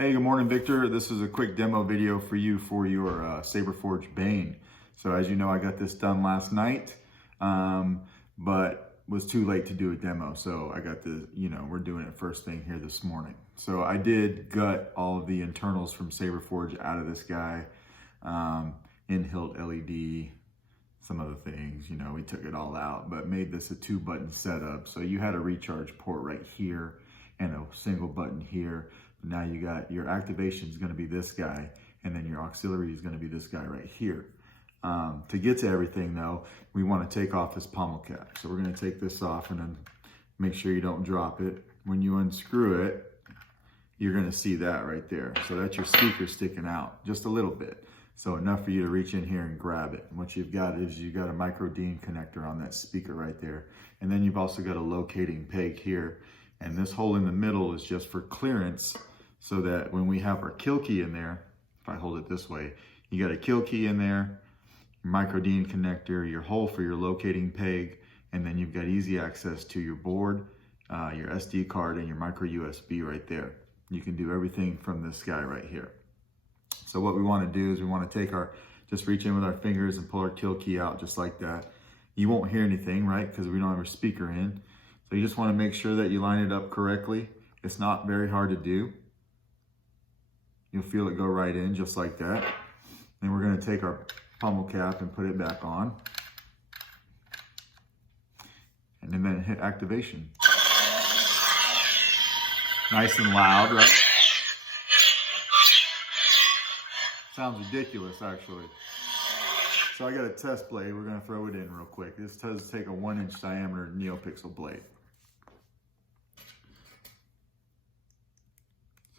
Hey, good morning, Victor. This is a quick demo video for you for your Saberforge Bane. So as you know, I got this done last night, but was too late to do a demo. So I got the, we're doing it first thing here this morning. So I did gut all of the internals from Saberforge out of this guy, in-hilt LED, some other things, we took it all out, but made this a 2-button setup. So you had a recharge port right here and a single button here. Now you got your activation is going to be this guy, and then your auxiliary is going to be this guy right here. To get to everything though, we want to take off this pommel cap. So we're going to take this off and then make sure you don't drop it. When you unscrew it, you're going to see that right there. So that's your speaker sticking out just a little bit. So enough for you to reach in here and grab it. And what you've got is you've got a micro DIN connector on that speaker right there. And then you've also got a locating peg here. And this hole in the middle is just for clearance, so that when we have our kill key in there, if I hold it this way, you got a kill key in there, your micro DIN connector, your hole for your locating peg, and then you've got easy access to your board, your SD card, and your micro USB right there. You can do everything from this guy right here. So what we want to do is we want to take just reach in with our fingers and pull our kill key out just like that. You won't hear anything, right? Because we don't have our speaker in. So you just want to make sure that you line it up correctly. It's not very hard to do. You'll feel it go right in just like that. Then we're going to take our pommel cap and put it back on. And then hit activation. Nice and loud, right? Sounds ridiculous, actually. So I got a test blade. We're going to throw it in real quick. This does take a 1-inch diameter neopixel blade.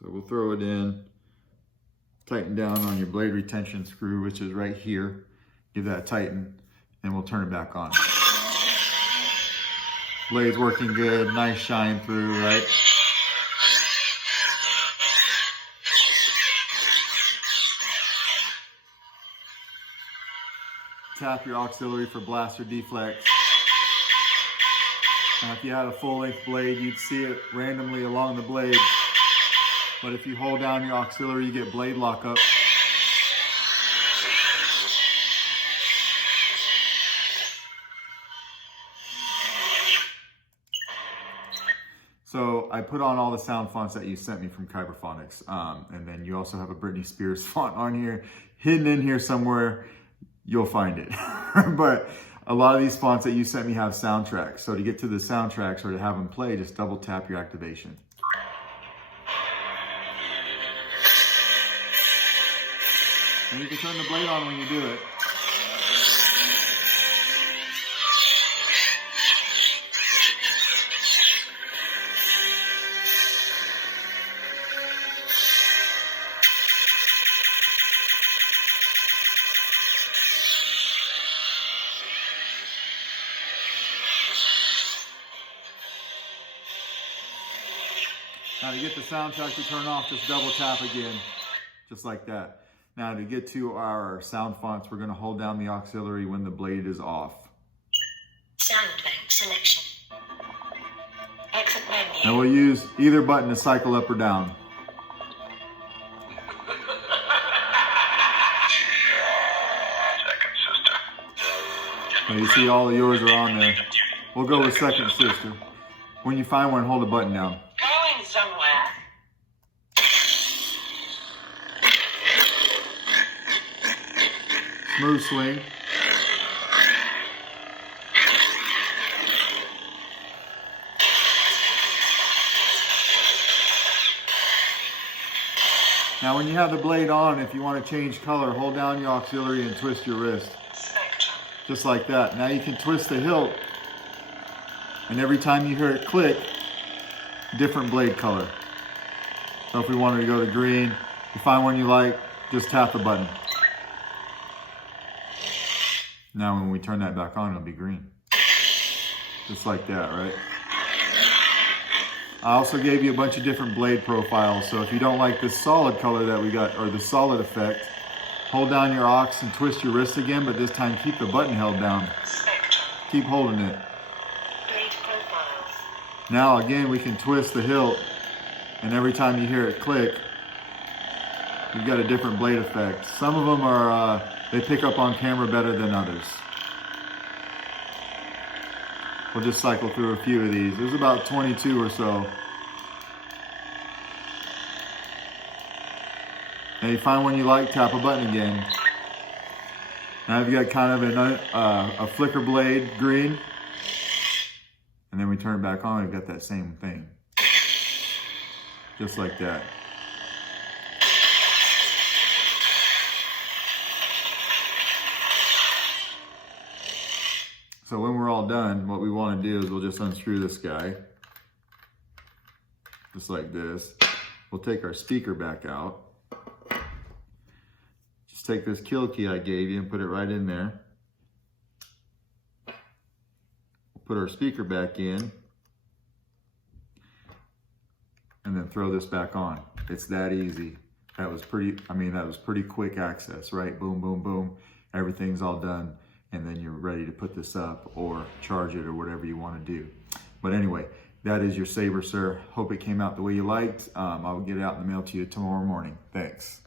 So we'll throw it in. Tighten down on your blade retention screw, which is right here. Give that a tighten, and we'll turn it back on. Blade's working good, nice shine through, right? Tap your auxiliary for blast or deflex. Now if you had a full-length blade, you'd see it randomly along the blade. But if you hold down your auxiliary, you get blade lockup. So I put on all the sound fonts that you sent me from Kyberphonics. And then you also have a Britney Spears font on here. Hidden in here somewhere, you'll find it. But a lot of these fonts that you sent me have soundtracks. So to get to the soundtracks or to have them play, just double tap your activation. And you can turn the blade on when you do it. Now to get the soundtrack to turn off, just double tap again, just like that. Now to get to our sound fonts, we're going to hold down the auxiliary when the blade is off. Sound bank selection. Exit menu. And we'll use either button to cycle up or down. So you see all of yours are on there. We'll go with second sister. When you find one, hold the button down. Going somewhere. Smooth swing. Now when you have the blade on, if you want to change color, hold down your auxiliary and twist your wrist. Just like that. Now you can twist the hilt, and every time you hear it click, different blade color. So if we wanted to go to green, you find one you like, just tap the button. Now when we turn that back on, it'll be green. Just like that, right? I also gave you a bunch of different blade profiles, so if you don't like this solid color that we got, or the solid effect, hold down your aux and twist your wrist again, but this time keep the button held down. Keep holding it. Blade profiles. Now again, we can twist the hilt, and every time you hear it click, You've got a different blade effect. Some of them are, they pick up on camera better than others. We'll just cycle through a few of these. There's about 22 or so. And you find one you like, tap a button again. Now you've got kind of a flicker blade green. And then we turn it back on, we've got that same thing. Just like that. So when we're all done, what we want to do is we'll just unscrew this guy. Just like this. We'll take our speaker back out. Just take this kill key I gave you and put it right in there. We'll put our speaker back in. And then throw this back on. It's that easy. That was pretty quick access, right? Boom, boom, boom. Everything's all done. And then you're ready to put this up or charge it or whatever you want to do. But anyway, that is your Saber, sir. Hope it came out the way you liked. I'll get it out in the mail to you tomorrow morning. Thanks.